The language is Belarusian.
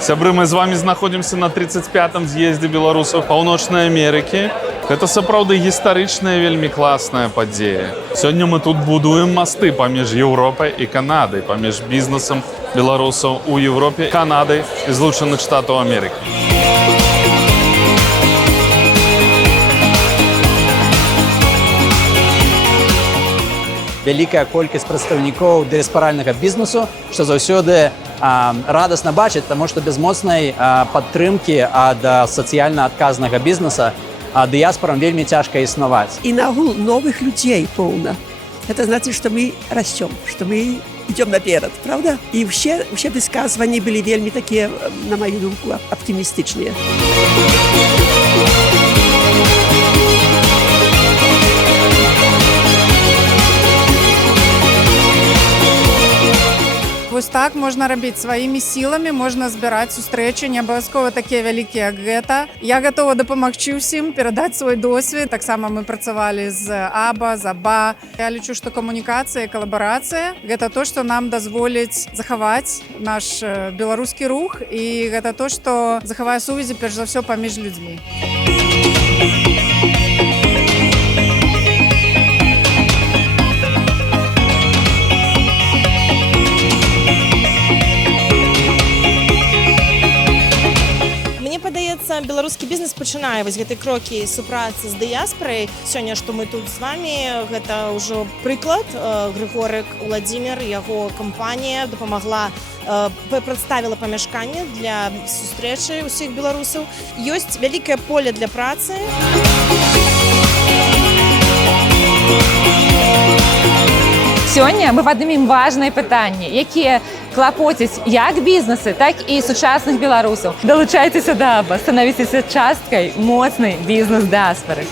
Сябры, мы з вами знаходзімся на 35-м з'ездзе беларусаў Паўночнай Амерыкі. Гэта сапраўды гістарычная, вельмі класная падзея. Сёння мы тут будуем масты паміж Еўропай і Канадай, паміж бізнесам беларусаў у Еўропе, Канадай і Злучаных Штатаў Амерыкі. Вялікая колькасць прадстаўнікоў дыяспаральнага бізнесу, што заўсёды радасна бачыць, таму што без моцнай падтрымкі ад сацыяльна адказнага бізнеса дыяспарам вельмі цяжка існаваць. І нагул новых людзей поўна. Это значит, что мы растем, что мы идем наперед, правда? И все высказывания были вельми такие, на мою думку, оптимистичные. Вось так можна рабіць сваімі сіламі, можна збіраць сустрэчы, не абавязкова такія вялікія, як гэта. Я гатова дапамагчы ўсім, перадаць свой досвед. Таксама мы працавалі з АБА, з АБА. Я лічу, што камунікацыя і калабарацыя – гэта то, што нам дазволіць захаваць наш беларускі рух, і гэта то, што захавае сувязі, перш за ўсё, паміж людзьмі. Беларускі бізнес пачынае вось гэтай крокі супрацы з дыяспарай. Сёння, што мы тут з вамі, гэта ўжо прыклад. Грыгорык Уладзімір, яго кампанія дапамагла, прадставіла памяшканне для сустрэчы ўсіх беларусаў. Ёсць вялікае поле для працы. Сёння мы падымем важныя пытанні, якія клапоцяць як бізнесы, так і сучасных беларусаў. Далучайцеся да АБА, станавіцеся часткай моцнай бізнес-дыяспары.